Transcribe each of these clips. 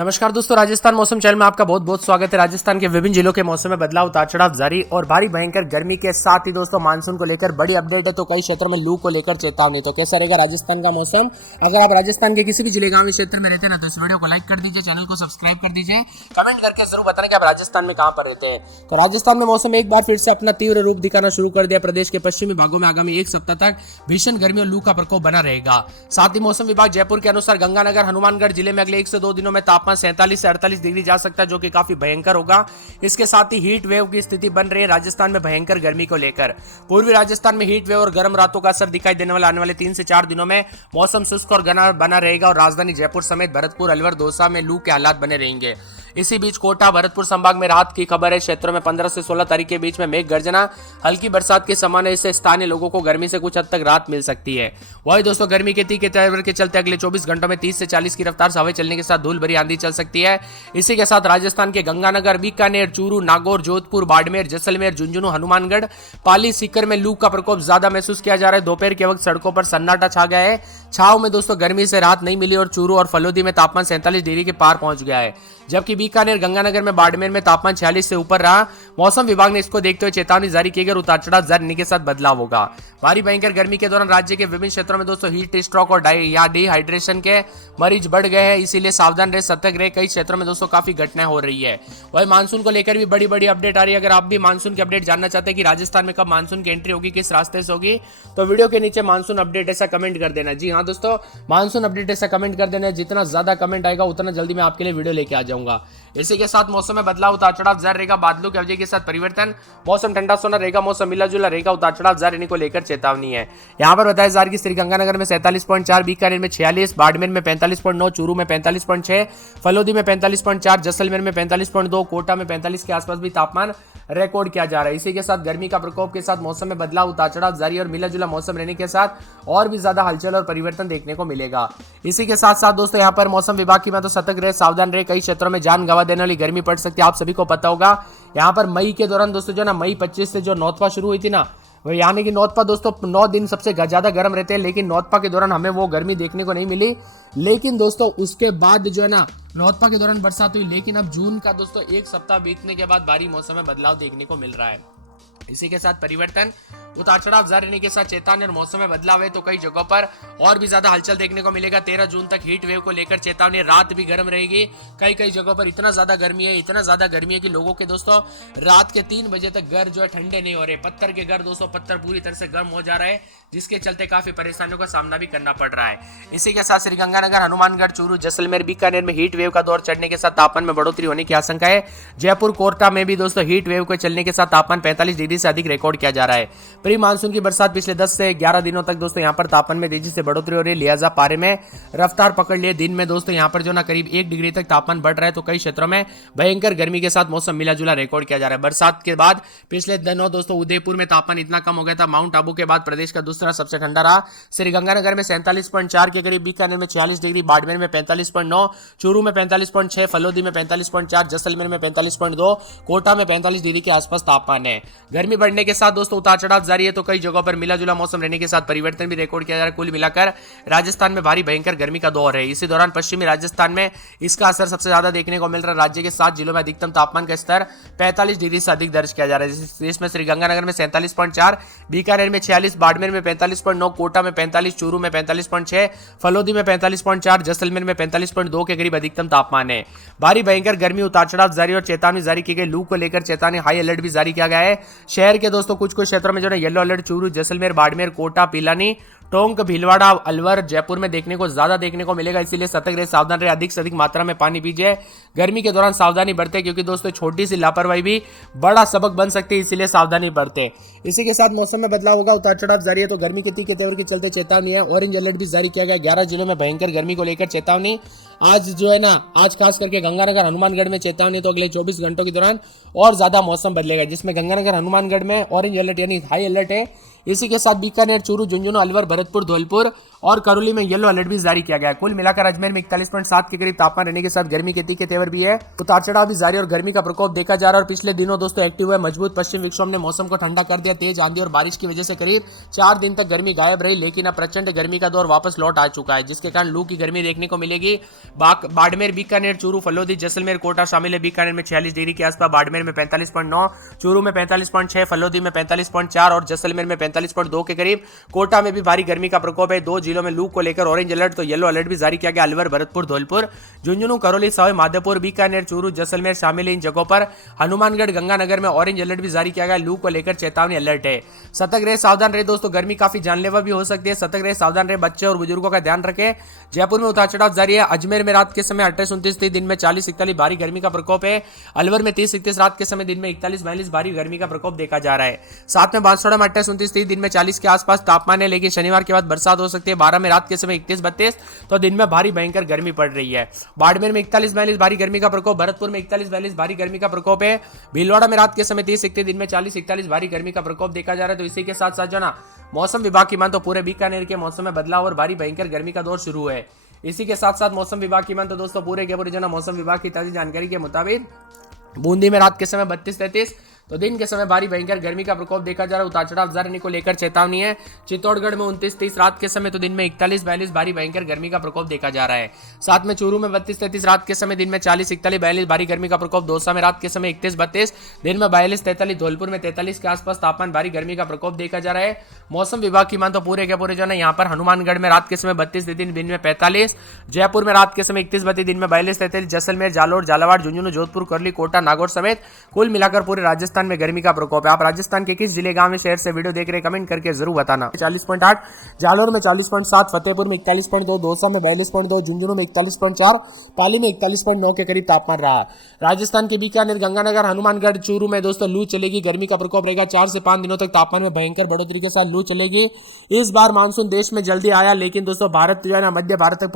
नमस्कार दोस्तों, राजस्थान मौसम चैनल में आपका बहुत बहुत स्वागत है। राजस्थान के विभिन्न जिलों के मौसम में बदलाव, उतार चढ़ाव जारी और भारी भयंकर गर्मी के साथ ही दोस्तों मानसून को लेकर बड़ी अपडेट है। तो कई क्षेत्रों में लू को लेकर चेतावनी। तो कैसा रहेगा राजस्थान का मौसम? अगर आप राजस्थान के किसी भी जिले गांव क्षेत्र में रहते हैं ना, तो इस वीडियो को लाइक कर दीजिए, चैनल को सब्सक्राइब कर दीजिए, कमेंट करके जरूर बताना कि आप राजस्थान में कहां पर रहते हैं। तो राजस्थान में मौसम एक बार फिर से अपना तीव्र रूप दिखाना शुरू कर दिया। प्रदेश के पश्चिमी भागों में आगामी एक सप्ताह तक भीषण गर्मी और लू का प्रकोप बना रहेगा। साथ ही मौसम विभाग जयपुर के अनुसार गंगानगर हनुमानगढ़ जिले में अगले 1 से 2 दिनों में तापमान 47 से 48 डिग्री जा सकता है, जो कि काफी भयंकर होगा। इसके साथ ही हीट वेव की स्थिति बन रही है राजस्थान में भयंकर गर्मी को लेकर। पूर्वी राजस्थान में हीट वेव और गर्म रातों का असर दिखाई देने वाला आने वाले 3 से 4 दिनों में मौसम शुष्क और घना बना रहेगा और राजधानी जयपुर समेत भरतपुर, अलवर, दौसा में लू के हालात बने रहेंगे। इसी बीच कोटा, भरतपुर संभाग में राहत की खबर है। क्षेत्रों में 15 से 16 तारीख के बीच में मेघ गर्जना, हल्की बरसात के समान है। इससे स्थानीय लोगों को गर्मी से कुछ हद तक राहत मिल सकती है। वही दोस्तों गर्मी के तीखे तेवर के चलते अगले 24 घंटों में 30 से 40 की रफ्तार से हवाएं चलने के साथ धूल भरी आंधी चल सकती है। इसी के साथ राजस्थान के गंगानगर, बीकानेर, चूरू, नागौर, जोधपुर, बाड़मेर, जैसलमेर, झुंझुनू, हनुमानगढ़, पाली, सीकर में लू का प्रकोप ज्यादा महसूस किया जा रहा है। दोपहर के वक्त सड़कों पर सन्नाटा छा गया है। छाव में दोस्तों गर्मी से राहत नहीं मिली और चूरू और फलोदी में तापमान 47 डिग्री के पार पहुंच गया है, जबकि बीकानेर, गंगानगर में, बाड़मेर में तापमान 46 से ऊपर रहा। मौसम विभाग ने इसको देखते हुए चेतावनी जारी की, उतार चढ़ाव जारी रहने के साथ बदलाव होगा। भारी भयंकर गर्मी के दौरान राज्य के विभिन्न क्षेत्रों में दोस्तों हीट स्ट्रोक और डिहाइड्रेशन के मरीज बढ़ गए हैं, इसीलिए सावधान रहे, सतर्क रहे। कई क्षेत्रों में दोस्तों काफी घटनाएं हो रही है। वही मानसून को लेकर भी बड़ी बड़ी अपडेट आ रही है। अगर आप भी मानसून की अपडेट जानना चाहते हैं कि राजस्थान में कब मानसून की एंट्री होगी, किस रास्ते से होगी, तो वीडियो के नीचे मानसून अपडेट ऐसा कमेंट कर देना। जी हाँ दोस्तों, मानसून अपडेट ऐसा कमेंट कर देना। जितना ज्यादा कमेंट आएगा उतना जल्दी मैं आपके लिए वीडियो लेके आ जाऊंगा। इसी के साथ मौसम में बदलाव, उतार चढ़ाव जारी रहेगा। बादलों की वजह के साथ परिवर्तन, मौसम ठंडा सोना रहेगा, मौसम मिला जुला रहेगा, उतार चढ़ाव जारी रहने को लेकर चेतावनी है। यहाँ पर बताया जा रहा है कि श्रीगंगानगर में 47.4, बीकानेर में 46, बाड़मेर में 45.9, चूरू में 45.6, फलोदी में 45.4, जैसलमेर में 45.2, कोटा में 45 के आसपास भी तापमान रिकॉर्ड किया जा रहा है। इसी के साथ गर्मी का प्रकोप के साथ मौसम में बदलाव, उतार चढ़ाव जारी और मिला जुला मौसम रहने के साथ और भी ज्यादा हलचल और परिवर्तन देखने को मिलेगा। इसी के साथ साथ दोस्तों यहाँ पर मौसम विभाग की मैं तो सतर्क रहे, सावधान रहे। कई क्षेत्रों में जान गंवा देने वाली गर्मी पड़ सकती है, आप सभी को पता होगा। यहाँ पर मई के दौरान दोस्तों जो ना मई 25 से जो नौतपा शुरू हुई थी ना, यानी कि नौतपा दोस्तों 9 दिन सबसे ज्यादा गर्म रहते हैं, लेकिन नौतपा के दौरान हमें वो गर्मी देखने को नहीं मिली। लेकिन दोस्तों उसके बाद जो है ना नौतपा के दौरान बरसात हुई, लेकिन अब जून का दोस्तों एक सप्ताह बीतने के बाद भारी मौसम में बदलाव देखने को मिल रहा है। इसी के साथ परिवर्तन, उतार चढ़ाव जारी रहने के साथ चेतावनी और मौसम में बदलाव है, तो कई जगहों पर और भी ज्यादा हलचल देखने को मिलेगा। 13 जून तक हीट वेव को लेकर चेतावनी, रात भी गर्म रहेगी। कई जगहों पर इतना ज्यादा गर्मी है कि लोगों के दोस्तों रात के 3 बजे तक घर जो है ठंडे नहीं हो रहे। पत्थर के घर दोस्तों, पत्थर पूरी तरह से गर्म हो जा रहा है, जिसके चलते काफी परेशानियों का सामना भी करना पड़ रहा है। इसी के साथ श्रीगंगानगर, हनुमानगढ़, चूरू, जैसलमेर, बीकानेर में हीट वेव का दौर चढ़ने के साथ तापमान में बढ़ोतरी होने की आशंका है। जयपुर, कोटा में भी दोस्तों हीट वेव के चलने के साथ तापमान 45 डिग्री से अधिक रिकॉर्ड किया जा रहा है। प्री मानसून की बरसात पिछले 10 से 11 दिनों तक दोस्तों यहाँ पर तापमान में तेजी से बढ़ोतरी हो रही है, लिहाजा पारे में रफ्तार पकड़ लिए। दिन में दोस्तों यहाँ पर जो ना करीब 1 डिग्री तक तापमान बढ़ रहा है, तो कई क्षेत्रों में भयंकर गर्मी के साथ मौसम मिला जुला रिकॉर्ड किया जा रहा है। बरसात के बाद पिछले दिनों दोस्तों उदयपुर में तापमान इतना कम हो गया था। माउंट आबू के बाद प्रदेश का दूसरा सबसे ठंडा रहा। श्रीगंगानगर में 47.4 के करीब, बीकानेर में 46 डिग्री, बाड़मेर में 45.9, चूरू में 45.6, फलोदी में 45.4, जैसलमेर में 45.2, कोटा में 45 डिग्री के आसपास तापमान है। गर्मी बढ़ने के साथ दोस्तों उतार चढ़ाव जारी है, तो कई जगहों पर मिला जुला मौसम रहने के साथ परिवर्तन भी रिकॉर्ड किया जा रहा है। कुल मिलाकर राजस्थान में भारी भयंकर गर्मी का दौर है। इसी दौरान पश्चिमी राजस्थान में इसका असर सबसे ज्यादा देखने को मिल रहा है। राज्य के 7 जिलों में अधिकतम तापमान का स्तर 45 डिग्री से अधिक दर्ज किया जा रहा है। इसमें श्रीगंगानगर में 47.4, बीकानेर में 46, बाड़मेर में 45.9, कोटा में 45, चूरू में 45.6, फलोदी में 45.4, जैसलमेर में 45.2 के करीब अधिकतम तापमान है। भारी भयंकर गर्मी, उतार चढ़ाव जारी और चेतावनी जारी की गई। लू को लेकर चेतावनी, हाई अलर्ट भी जारी किया गया है। शहर के दोस्तों कुछ क्षेत्रों में जो है येलो अलर्ट चूरू, जैसलमेर, बाड़मेर, कोटा, पिलानी, टोंक, भीलवाड़ा, अलवर, जयपुर में देखने को मिलेगा। इसीलिए सतर्क रहे, सावधान रहे, अधिक से अधिक मात्रा में पानी पीजिए। गर्मी के दौरान सावधानी बरते, क्योंकि दोस्तों छोटी सी लापरवाही भी बड़ा सबक बन सकती है, इसीलिए सावधानी बरते। इसी के साथ मौसम में बदलाव होगा, उतार चढ़ाव जारी है, तो गर्मी के तीखे तेवर के चलते चेतावनी है। ऑरेंज अलर्ट भी जारी किया गया। 11 जिलों में भयंकर गर्मी को लेकर चेतावनी। आज जो है ना, आज खास करके गंगानगर, हनुमानगढ़ में चेतावनी, तो अगले 24 घंटों के दौरान और ज्यादा मौसम बदलेगा, जिसमें गंगानगर, हनुमानगढ़ में ऑरेंज अलर्ट यानी हाई अलर्ट है। इसी के साथ बीकानेर, चूरू, झुंझुनू, अलवर, भरतपुर, धौलपुर और करौली में येलो अलर्ट भी जारी किया गया है। कुल मिलाकर अजमेर में 41.7 के करीब तापमान रहने के साथ गर्मी के तीखे तेवर भी है। उतार चढ़ाव भी जारी और गर्मी का प्रकोप देखा जा रहा है। और पिछले दिनों दोस्तों एक्टिव हुए मजबूत पश्चिम विक्षोभ ने मौसम को ठंडा कर दिया। तेज आंधी और बारिश की वजह से करीब 4 दिन तक गर्मी गायब रही, लेकिन अब प्रचंड गर्मी का दौर वापस लौट आ चुका है, जिसके कारण लू की गर्मी देखने को मिलेगी। बाड़मेर, बीकानेर, चूरू, फलोदी, जैसलमेर, कोटा शामिल है। बीकानेर में 46 डिग्री के आसपास, बाड़मेर में 45.9, चूरू में 45.6, फलोदी में 45.4 और जैसलमेर में 45.2 के करीब। कोटा में भी भारी गर्मी का प्रकोप है। 2 जिलों में लू को लेकर ऑरेंज अलर्ट तो येलो अलर्ट भी जारी किया गया। अलवर, भरतपुर, धौलपुर, झुंझुनू, करौली, सवाई माधोपुर, बीकानेर, चूरू, जैसलमेर शामिल है। इन जगहों पर हनुमानगढ़, गंगानगर में ऑरेंज अलर्ट भी जारी किया गया। लू को लेकर चेतावनी अलर्ट है। सतर्क रहे, सावधान रहे दोस्तों, गर्मी काफी जानलेवा भी हो सकती है। सतर्क रहे, सावधान रहे, बच्चे और बुजुर्गों का ध्यान रखें। जयपुर में उतार चढ़ाव जारी है। अजमेर में रात के समय 28-29, दिन में 40-41 भारी गर्मी का प्रकोप है। अलवर में 30-31 रात के समय, दिन में 41-42 भारी गर्मी का प्रकोप देखा जा रहा है। साथ में बांसवाड़ा में 28-29, दिन में 40 के आसपास तापमान है, लेकिन शनिवार के बाद बरसात हो सकती है। 12 में रात के समय 31-32 तो दिन में भारी भयंकर गर्मी पड़ रही है। बाड़मेर में 41-42 भारी गर्मी का प्रकोप, भरतपुर में 41-42 भारी गर्मी का प्रकोप है। भीलवाड़ा में रात के समय 30-31, दिन में 40-41 भारी गर्मी का प्रकोप देखा जा रहा है। तो इसी के साथ साथ जो ना मौसम विभाग की मान तो पूरे बीकानेर के मौसम में बदलाव और भारी भयंकर गर्मी का दौर शुरू है। इसी के साथ साथ मौसम विभाग की मान तो दोस्तों पूरे के पूरे जो ना मौसम विभाग की ताजी जानकारी के मुताबिक बूंदी में रात के समय 32-33 तो दिन के समय भारी भयंकर गर्मी का प्रकोप देखा जा रहा है। उतार चढ़ाव जारी को लेकर चेतावनी है। चित्तौड़गढ़ में 29-30 रात के समय, तो दिन में 41-42 भारी भयंकर गर्मी का प्रकोप देखा जा रहा है। साथ में चूरू में 32-33 रात के समय, दिन में 40-41-42 भारी गर्मी का प्रकोप। दौसा में रात के समय 31-32, दिन में 42-43, धौलपुर में 43 के आसपास तापमान भारी गर्मी का प्रकोप देखा जा रहा है। मौसम विभाग की मान तो पूरे के पूरे जो है यहाँ पर हनुमानगढ़ में रात के समय 32, दिन में 45, जयपुर में रात के समय 31-32, दिन में 42-43, जैसलमेर, जालोर, झालावाड़, झुंझुनू, जोधपुर, करौली, कोटा, नागौर समेत कुल मिलाकर पूरे राजस्थान में गर्मी का प्रकोप है। आप राजस्थान के किस जिले, गांव में, शहर से वीडियो देख रहे हैं, कमेंट करके जरूर बताना। 40.8, जालोर में 40.7, फतेहपुर में 41.2, दौसा में 42.2, झुंझुनू में 41.4, पाली में 41.9 के करीब तापमान रहा। राजस्थान के बीकानेर, गंगानगर, हनुमानगढ़, चूरू में दोस्तों लू चलेगी। गर्मी का प्रकोप रहेगा। 4 से 5 दिनों तक तापमान में भयंकर बढ़ोतरी के साथ लू चलेगी। इस बार मानसून देश में जल्दी आया, लेकिन दोस्तों भारत जो है ना मध्य भारत तक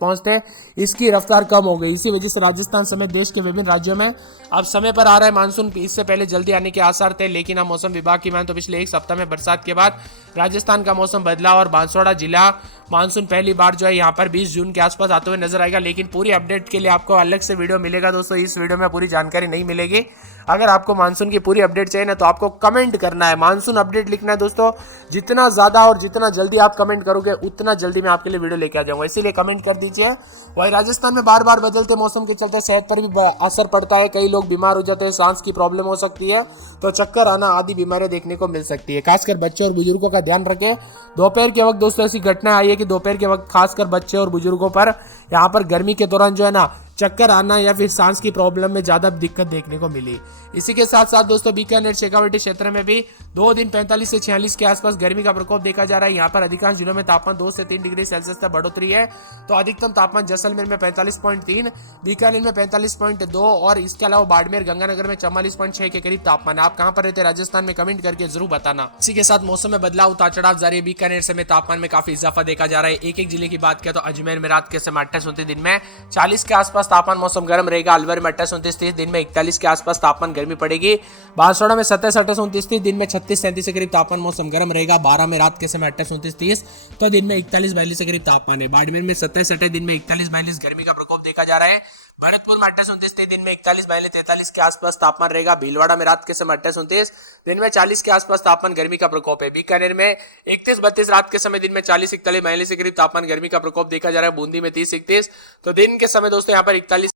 पहुंचते इसकी रफ्तार कम हो गई। इसी वजह से राजस्थान समेत देश के विभिन्न राज्यों में अब समय पर आ रहा है मानसून। इससे पहले जल्दी आने के आसार थे, लेकिन अब मौसम विभाग की मान तो पिछले एक सप्ताह में बरसात के बाद राजस्थान का मौसम बदला और बांसवाड़ा जिला मानसून पहली बार जो है यहाँ पर 20 जून के आसपास आते हुए नजर आएगा। लेकिन पूरी अपडेट के लिए आपको अलग से वीडियो मिलेगा दोस्तों। इस वीडियो में पूरी जानकारी नहीं मिलेगी। अगर आपको मानसून की पूरी अपडेट चाहिए ना, तो आपको कमेंट करना है, मानसून अपडेट लिखना है दोस्तों। जितना ज्यादा और जितना जल्दी आप कमेंट करोगे, उतना जल्दी मैं आपके लिए वीडियो लेके आ जाऊंगा, इसीलिए कमेंट कर दीजिए। वही राजस्थान में बार बार बदलते मौसम के चलते सेहत पर भी असर पड़ता है। कई लोग बीमार हो जाते हैं, सांस की प्रॉब्लम हो सकती है, तो चक्कर आना आदि बीमारियां देखने को मिल सकती है। खासकर बच्चे और बुजुर्गों का ध्यान रखें। दोपहर के वक्त दोस्तों ऐसी घटना आई है कि दोपहर के वक्त खासकर बच्चे और बुजुर्गों पर यहाँ पर गर्मी के दौरान जो है ना चक्कर आना या फिर सांस की प्रॉब्लम में ज्यादा दिक्कत देखने को मिली। इसी के साथ साथ दोस्तों बीकानेर, शेखावाटी क्षेत्र में भी 2 दिन 45 से 46 के आसपास गर्मी का प्रकोप देखा जा रहा है। यहाँ पर अधिकांश जिलों में तापमान 2 से 3 डिग्री सेल्सियस तक बढ़ोतरी है। तो अधिकतम तापमान जैसलमेर में 45.3, बीकानेर में 45.2 और इसके अलावा बाड़मेर, गंगानगर में 44.6 के करीब तापमान। आप कहां पर रहते हैं राजस्थान में, कमेंट करके जरूर बताना। इसी के साथ मौसम में बदलाव, उतार चढ़ाव जारी है। बीकानेर से तापमान में काफी इजाफा देखा जा रहा है। एक एक जिले की बात किया तो अजमेर में रात के समय 28-29, दिन में 40 के आसपास तापमान, मौसम गर्म रहेगा। अलवर में 28-29, दिन में 41 के आसपास तापमान, गर्मी पड़ेगी। बांसवाड़ा में 27-28-29, दिन में 36-37 के करीब तापमान, मौसम गर्म रहेगा। 12 में रात के समय 28-29-30 तो दिन में 41-42 के करीब तापमान है। बाड़मेर में 27-28, दिन में 41-42 गर्मी का प्रकोप देखा जा रहा है। भरतपुर में 28-29, दिन में 41-42-43 के आसपास तापमान रहेगा। भीलवाड़ा में रात के समय 28-29, दिन में 40 के आसपास तापमान, गर्मी का प्रकोप है। बीकानेर में 31-32 रात के समय, दिन में 40-41-42 के करीब तापमान, गर्मी का प्रकोप देखा जा रहा है। बूंदी में 30-31 तो दिन के समय दोस्तों यहाँ पर 41